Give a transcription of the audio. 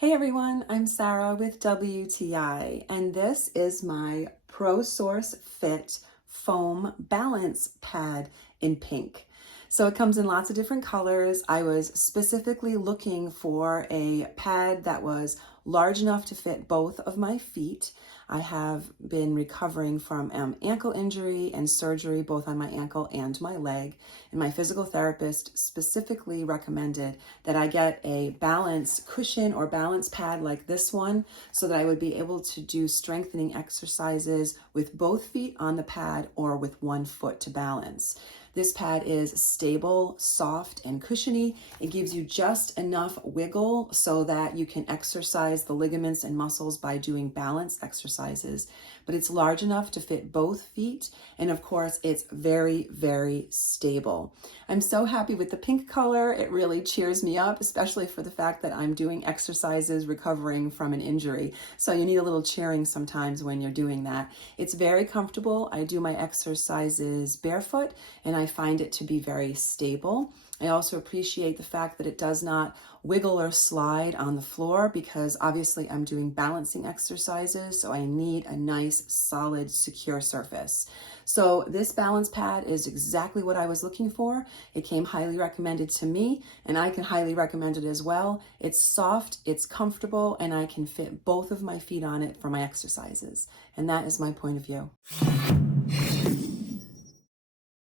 Hey everyone, I'm Sarah with WTI, and this is my ProsourceFit foam balance pad in pink. So it comes in lots of different colors. I was specifically looking for a pad that was large enough to fit both of my feet. I have been recovering from ankle injury and surgery both on my ankle and my leg, and my physical therapist specifically recommended that I get a balance cushion or balance pad like this one so that I would be able to do strengthening exercises with both feet on the pad or with one foot to balance. This pad is stable, soft, and cushiony. It gives you just enough wiggle so that you can exercise the ligaments and muscles by doing balance exercises, but it's large enough to fit both feet, and of course, it's very, very stable. I'm so happy with the pink color. It really cheers me up, especially for the fact that I'm doing exercises recovering from an injury. So you need a little cheering sometimes when you're doing that. It's very comfortable. I do my exercises barefoot, and I find it to be very stable. I also appreciate the fact that it does not wiggle or slide on the floor because obviously I'm doing balancing exercises, so I need a nice, solid, secure surface. So this balance pad is exactly what I was looking for. It came highly recommended to me, and I can highly recommend it as well. It's soft, it's comfortable, and I can fit both of my feet on it for my exercises. And that is my point of view.